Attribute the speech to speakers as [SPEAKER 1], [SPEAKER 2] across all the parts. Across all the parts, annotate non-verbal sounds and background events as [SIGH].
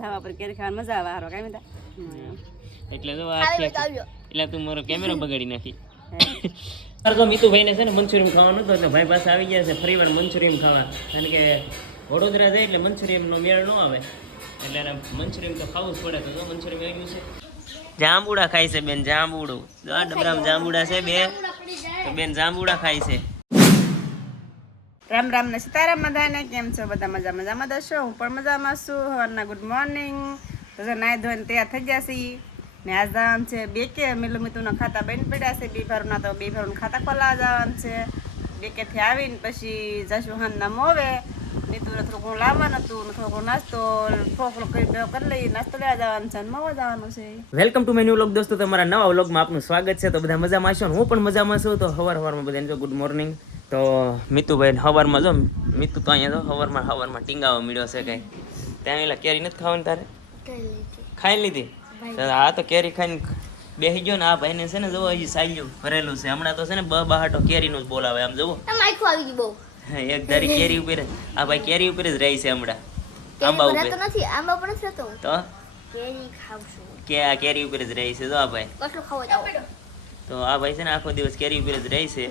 [SPEAKER 1] ધાબા પર કેરી ખાવાની મજા આવે હારો કાંઈ બધા
[SPEAKER 2] એટલે જો આ એટલે તું મારો કેમેરો બગાડી નાખી. તો મીતુભાઈ ને છે ને મંચુરિયન ખાવાનું હતું એટલે ભાઈ પાસે આવી ગયા છે ફરી વાર ખાવા. કારણ કે વડોદરા જાય એટલે મંચુરિયન નો મેળ ન આવે. એટલે એને તો ખાવું જ પડે તો જો મંચુરિયન આવી ગયું છે. જાંબુડા ખાય છે બેન જાંબુડું. જો આ ડબરામાં જાંબુડા છે બે તો બેન જાંબુડા ખાય છે.
[SPEAKER 1] રામ રામ ને સીતારામ બધાને, કેમ છો? બધા મજા મજામાં દશો હું પણ મજામાં છું. હવારના ગુડ મોર્નિંગ તો નાઈ ધોઈને તૈયાર થઈ ગયા છીએ. ને આજ જવાનું છે બે કે મિલુમિતુના ખાતા બની પડ્યા છે. બે ભારુના તો બે ભારુના ખાતા ખોલાવા જવાનું છે. બે કેથી આવીને પછી જશું હાનના મોવે. નીતુને થોડું ઘણું લાવવાનું હતું થોડુંક નાસ્તો થોડોક કરી કરી લઈએ. નાસ્તો લેવા જવાનું છે મોવા જવાનું છે.
[SPEAKER 2] Welcome to my new vlog દોસ્તો. તમારા નવા વ્લોગમાં આપનું સ્વાગત છે. તો બધા મજામાં છો હું પણ મજામાં છું. તો હવાર હવારમાં બધાને ગુડ મોર્નિંગ તો મિતુભાઈ હવારમાં જો મિતુ તો અહીંયા જો હવારમાં હવારમાં ટીંગાવા મળ્યો છે કઈ. ત્યાં એલા કેરી નથી ખાવાની તારે? ખાઈ લીધી? હા આ તો કેરી ખાઈને બેસી ગયો ને આ ભાઈને છે ને જો હજી સાઈલ્યું ભરેલું છે. હમણાં તો છે ને બ બહાટો કેરીનું જ બોલાવે આમ જુઓ. એક ધારી કેરી ઉપર આ ભાઈ કેરી ઉપર જ રહી છે હમણાં. આંબા ઉપર
[SPEAKER 3] તો નથી આંબા પણ નથી રહેતો?
[SPEAKER 2] તો?
[SPEAKER 3] કેરી ખાવશું.
[SPEAKER 2] કે આ કેરી ઉપર જ રહી છે જો આ ભાઈ.
[SPEAKER 3] કશું ખાવો
[SPEAKER 2] તો આ ભાઈ છે ને આખો દિવસ કેરી ઉપર જ રહી છે.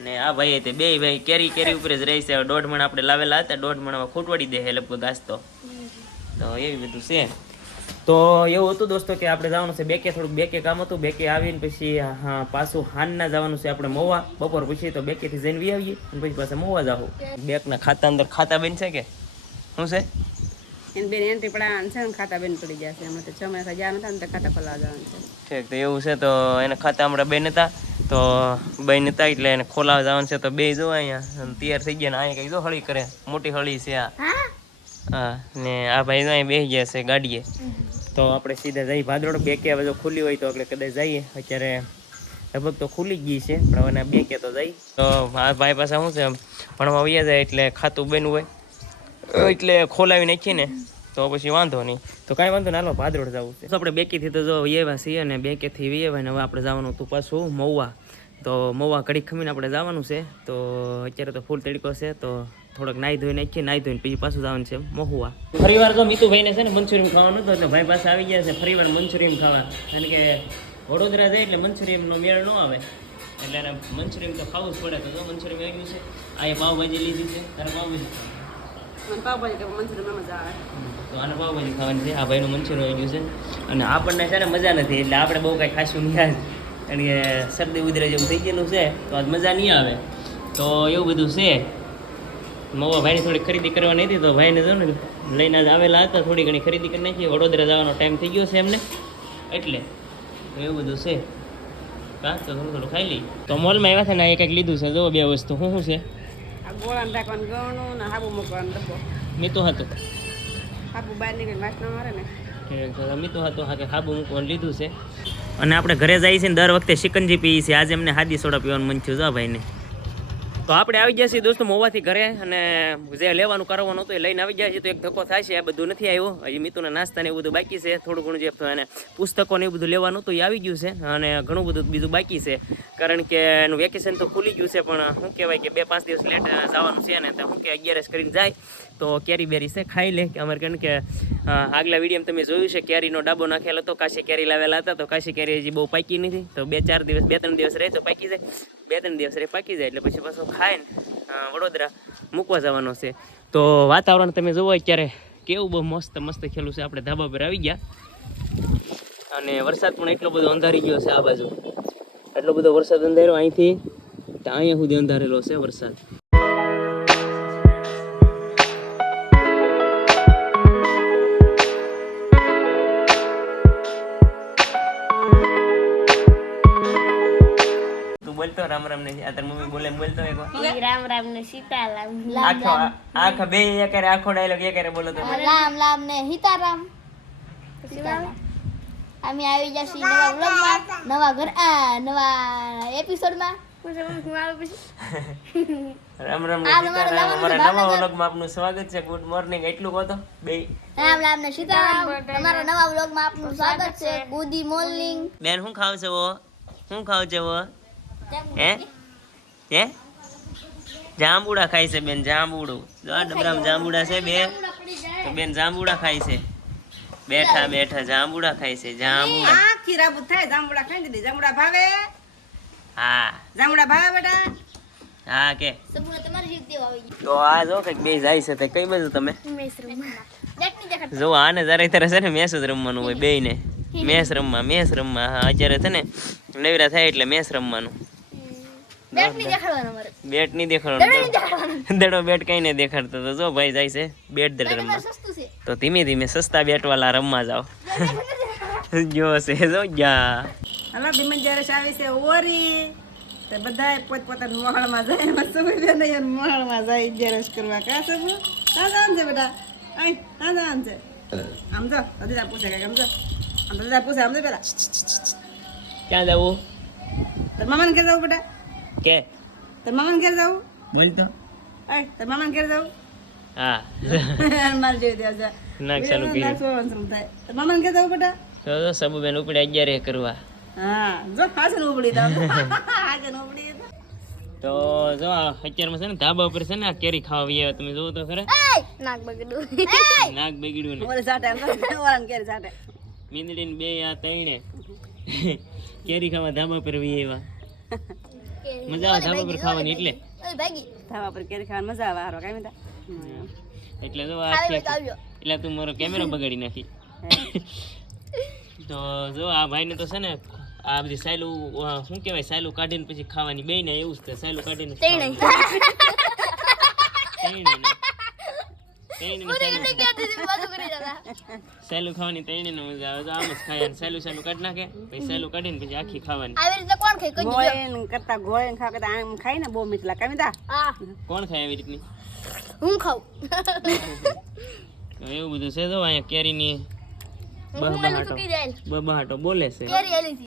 [SPEAKER 2] અને આ ભાઈ તે બે ભાઈ કેરી કેરી ઉપર જ રહી છે. દોઢ મણ આપણે લાવેલા હતા દોઢ મણમાં ખૂટવાડી દે લગભગ ઘાસ તો. તો એવી બધું છે. તો એવું હતું દોસ્તો કે આપણે જવાનું છે બેકે થોડુંક બેકે કામ હતું. બેકે આવીને પછી હા પાછું હાનના જવાનું છે આપણે મોવા. બપોર પછી તો બેકેથી જઈને વી આવીએ અને પછી પાછા મોવા જાવું બેકના ખાતા અંદર ખાતા બેન છે કે? શું છે?
[SPEAKER 1] એન બેન એન્ટ્રી પડાવવાનું છે ને ખાતા બેન પડી જશે હમણાં તો છ મહિના જવાનું થાય ને ખાતા ખોલાવા જવાનું છે.
[SPEAKER 2] ઠીક તો એવું છે તો એને ખાતા હમણાં બેન હતા. તો બહેન હતા એટલે એને ખોલાવા જવાનું છે તો બે જો અહીંયા. અને તૈયાર થઈ ગયા ને અહીંયા કઈ જો હળી કરે. મોટી હળી છે આ.
[SPEAKER 3] હા?
[SPEAKER 2] ને આ ભાઈ જો અહીં બેસી ગયા છે ગાડીએ. તો આપણે સીધા જઈ ભાદરોડ બે કે હવે જો ખુલ્લી હોય તો આપણે કદાચ જઈએ. અત્યારે લગભગ તો ખુલી ગઈ છે પણ હવે બે કે તો જઈ તો આ ભાઈ પાસે શું છે ભણવા વૈયા જાય એટલે ખાતું બન્યું હોય. એટલે ખોલાવી નાખીએ ને. તો પછી વાંધો નહીં. તો કાંઈ વાંધો ના ભાદરોડ જવું છે. તો આપણે બેકીથી તો જો એવા છીએ અને બેકેથી વેવાય ને હવે આપણે જવાનું હતું પાછું મહુવા. તો મહુવા કડી ખમીને આપણે જવાનું છે. તો અત્યારે તો ફૂલ તડકો છે, તો થોડોક નાહી ધોઈ નાખીએ નાહી ધોઈને પછી પાછું જવાનું છે મહુવા. ફરી વાર તો મીતુભાઈને છે ને મંચુરિયમ ખાવાનું એટલે ભાઈ પાસે આવી ગયા છે ફરી વાર મંચુરિયન ખાવા. કારણ કે વડોદરા જાય એટલે મંચુરિયનનો મેળ ન આવે. એટલે મંચુરિયમ તો ખાવું જ પડે. તો મંચુરિયમ આવ્યું છે, આ પાવભાજી લીધી છે, તારે પાવભાજી
[SPEAKER 1] મને પાવભાજી કે મંચુરિયન મજા આવે.
[SPEAKER 2] તો આને પાવભાજી ખાવાની છે. આ ભાઈનું મંચુરિયન આવી છે. અને આપણને છે ને મજા નથી, એટલે આપણે બહુ કાંઈ ખાશું નહીં આજ. કારણ કે શરદી ઉદરે જેવું થઈ ગયેલું છે, તો આજ મજા નહીં આવે. તો એવું બધું છે. મવા ભાઈની થોડી ખરીદી કરવાની હતી, તો ભાઈને જો ને લઈને જ આવેલા હતા. થોડી ઘણી ખરીદી કરી નાખી. વડોદરા જવાનો ટાઈમ થઈ ગયો છે એમને. એટલે એવું બધું છે. હા તો થોડું થોડું ખાઈ લઈ તો મોલમાં આવ્યા છે ને, આ કંઈક લીધું છે. જો બે વસ્તુ. શું શું છે?
[SPEAKER 1] ગોળાને રાખવાનું ગણું ને હાબુ મૂકવાનું ડબ્બો.
[SPEAKER 2] મીતું હતું.
[SPEAKER 1] હાબુ બહાર નીકળી વાસ મારે ને.
[SPEAKER 2] મીતું હતું હા કે હાબુ મૂકવાનું લીધું છે. અને આપણે ઘરે જઈએ છીએ ને દર વખતે શિકંજી પીએ છીએ. આજે એમને હાદી સોડા પીવાનું મન થયું જા ભાઈને. તો આપણે આવી ગયા છીએ દોસ્તો મોવાથી ઘરે અને જે લેવાનું કરવાનું હતું એ લઈને આવી ગયા છીએ. તો એક ધક્કો થાય છે, આ બધું નથી આવ્યું. હજી મિત્રોને નાસ્તા ને એવું બધું બાકી છે, થોડું ઘણું જે એને પુસ્તકો ને એવું બધું લેવાનું હતું એ આવી ગયું છે અને ઘણું બધું બીજું બાકી છે. કારણ કે એનું વેકેશન તો ખુલી ગયું છે, પણ શું કહેવાય કે બે પાંચ દિવસ લેટ જવાનું છે ને તો શું કે અગિયારસ કરીને જાય તો કેરી બેરી છે, ખાઈ લે. કે અમારે કારણ કે આગલા વીડિયો તમે જોયું છે, કેરીનો ડાબો નાખેલો હતો, કાશી કેરી લાવેલા હતા, તો કાશી કેરી હજી બહુ પાકી નથી. તો બે ચાર દિવસ, બે ત્રણ દિવસ રહે તો પાકી જાય. બે ત્રણ દિવસ રે પાકી જાય એટલે પછી પાછો ખાઈને વડોદરા મૂકવા જવાનો છે. તો વાતાવરણ તમે જોવો અત્યારે કેવું બહુ મસ્ત મસ્ત ખેલું છે. આપણે ધાબા પર આવી ગયા. અને વરસાદ પણ એટલો બધો અંધારી ગયો છે આ બાજુ. એટલો બધો વરસાદ અંધાર્યો અહીંથી તો અહીંયા સુધી અંધારેલો છે વરસાદ. રામ રામ ને આ તાર મમ્મી બોલે બોલતો એક વાર
[SPEAKER 3] રામ રામ ને સીતારામ
[SPEAKER 2] આખો આખો બે એકારે આખો ડાયલોગ એકારે બોલો તો
[SPEAKER 3] રામ. રામ ને સીતારામ અમે આવી જશે નવા વ્લોગમાં. નવા ઘર આ નવા એપિસોડમાં [LAUGHS]
[SPEAKER 2] રામ અમારા નવા વ્લોગમાં આપનું સ્વાગત છે. ગુડ મોર્નિંગ એટલું કહો તો. બે.
[SPEAKER 3] રામ રામ ને સીતારામ તમારા નવા વ્લોગમાં આપનું સ્વાગત છે. ગુડી મોર્નિંગ
[SPEAKER 2] બેન શું ખાવ છે? શું ખાવ છે? હે? હે? જાંબુડા ખાય છે બેન જાંબુડું. આ ડબરામાં જાંબુડા છે બે તો બેન જાંબુડા ખાય છે. બેઠા બેઠા જાંબુડા ખાય છે જાંબુડા.
[SPEAKER 1] આખી ખીરા થાય જાંબુડા ખાઈ દીધી. જાંબુડા ભાવે?
[SPEAKER 2] હા.
[SPEAKER 1] જાંબુડા ભાવે બેટા?
[SPEAKER 2] હા કે.
[SPEAKER 3] સંપૂર્ણ તમારી શીખ દેવા આવી
[SPEAKER 2] તો આ જો કંઈક બે જાય છે તે. કઈ બાજુ તમે? જો આને જયારે અત્યારે છે ને મેસ જ રમવાનું હોય બે ને મેસ રમવા મેસ રમવા. હા અત્યારે છે ને નવરા થાય એટલે મેસ રમવાનું.
[SPEAKER 3] બેટની દેખાડવાનો મારે.
[SPEAKER 2] બેટ નહીં
[SPEAKER 3] દડો
[SPEAKER 2] દેખાડવાનો. દેડો બેટ કઈ નહીં દેખાડતો તો જો ભાઈ જાય છે બેટ દેડ રમવા
[SPEAKER 3] બેટ સસ્તું છે.
[SPEAKER 2] તો ધીમે ધીમે સસ્તા બેટ વાળા રમવા જાઓ. [LAUGHS] જો છે જો જા
[SPEAKER 1] હલો ભીમન જ્યારે આવી છે ઓરી. તો બધા પોત પોતાના મોહળમાં જાય. એમાં સુબીબેન અહીંયા મોહળમાં જાય અગિયારસ કરવા. કા સુબુ તાજા આમ છે બેટા? આય તાજા આમ છે? આમ જો હજી પૂછે કાંઈક આમ જો. આમ તો પૂછે આમ જો પેલા.
[SPEAKER 2] ક્યાં જવું?
[SPEAKER 1] મામાને કે જવું બેટા?
[SPEAKER 2] કે?
[SPEAKER 1] તાર મામાને ઘેર જાવ
[SPEAKER 2] બોલ તો.
[SPEAKER 1] એ તાર મામાને ઘેર જાવ
[SPEAKER 2] હા. [LAUGHS]
[SPEAKER 1] માર જેવી ત્યાં છે.
[SPEAKER 2] નાક ચાલુ
[SPEAKER 1] સોવાનું તાર મામાને ઘેર જાવ બેટા?
[SPEAKER 2] તો તો સબુ બેન ઉપડે અગિયારે કરવા.
[SPEAKER 1] હા જો હાજર ઉપડી તો [LAUGHS] હાજર ઉપડી તો
[SPEAKER 2] જો આ અત્યારમાં છે ને ધાબા ઉપર છે ને આ કેરી ખાવા આવ્યા તમે જોવો તો ખરા.
[SPEAKER 3] નાક બગડ્યું.
[SPEAKER 2] નાક બગડ્યું ને.
[SPEAKER 1] ઓરે સાટે ઓરાન કેરી સાટે
[SPEAKER 2] મીંદડી ને બે આ તૈણે કેરી ખાવા ધાબા પર વી આવ્યા. મજા આવે ધાબા પર ખાવાની એટલે.
[SPEAKER 1] ધાબા પર કેરી ખાવાની મજા આવે હારો કાંઈ બેટા
[SPEAKER 2] એટલે આ
[SPEAKER 3] તો આવ્યો
[SPEAKER 2] એટલે તું મારો કેમેરો બગાડી નાખી. તો જો આ ભાઈને તો છે ને આ બધી સાયલું શું કહેવાય સાયલું કાઢીને પછી ખાવાની બે ને એવું જ તે સાયલું કાઢીને જ
[SPEAKER 3] તેણે
[SPEAKER 2] ખાવાની. તૈણે ને. તૈણે ને સાયલું.
[SPEAKER 3] એને ક્યાં દીધી બધું કરી દાદા
[SPEAKER 2] ખાવાની તૈણે ને મજા આવે. તો આમ જ ખાય અને સાયલું કાઢી નાખે પછી સાયલું કાઢીને પછી આખી ખાવાની.
[SPEAKER 3] આવી રીતે કોણ ખાય? કઈ
[SPEAKER 1] ગોળીને કરતા ગોળીને ખાવા કરતા આમ ખાય ને બહુ મીઠ લાગે. બેટા
[SPEAKER 2] કોણ ખાય આવી રીતની?
[SPEAKER 3] હું ખાઉં.
[SPEAKER 2] એવું બધું છે જો અહીંયા કેરીની બબાટો બોલે છે.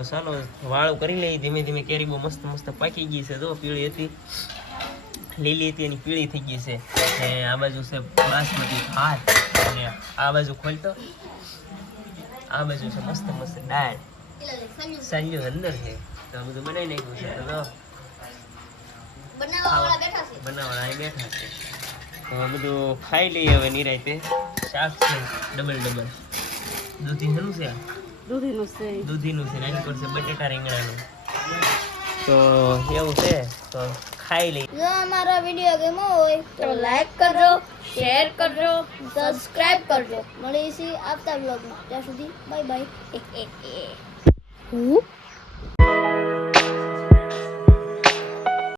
[SPEAKER 2] ચાલો વાળું કરી લઈ ધીમે ધીમે કેરી બહુ મસ્ત મસ્ત પાકી ગઈ છે. જો પીળી હતી. લીલી હતી એની પીળી થઈ ગઈ છે. ને આ બાજુ છે બાસમતી ભાત. અને આ બાજુ ખોલતો. આ બાજુ છે મસ્ત મસ્ત દાળ. સાંજ્યું અંદર છે. તો આ બધું બનાવી નાખ્યું છે. તો જો
[SPEAKER 3] બનાવવા બેઠા છે.
[SPEAKER 2] બનાવવાળા અહીં બેઠા છે. તો આ બધું ખાઈ લઈએ હવે નિરાયતે શાક છે. Double double. દૂધી શેનું છે?
[SPEAKER 1] દૂધીનું છે.
[SPEAKER 2] દૂધીનું છે નાની છે બટેટા રીંગણાનું. તો એવું છે. તો ખાઈ લઈ
[SPEAKER 3] જો અમારો વીડિયો ગમ્યો હોય તો લાઈક કરજો શેર કરજો સબસ્ક્રાઇબ કરજો. મળીશી આવતા બ્લોગમાં ત્યાં સુધી બાય બાય હું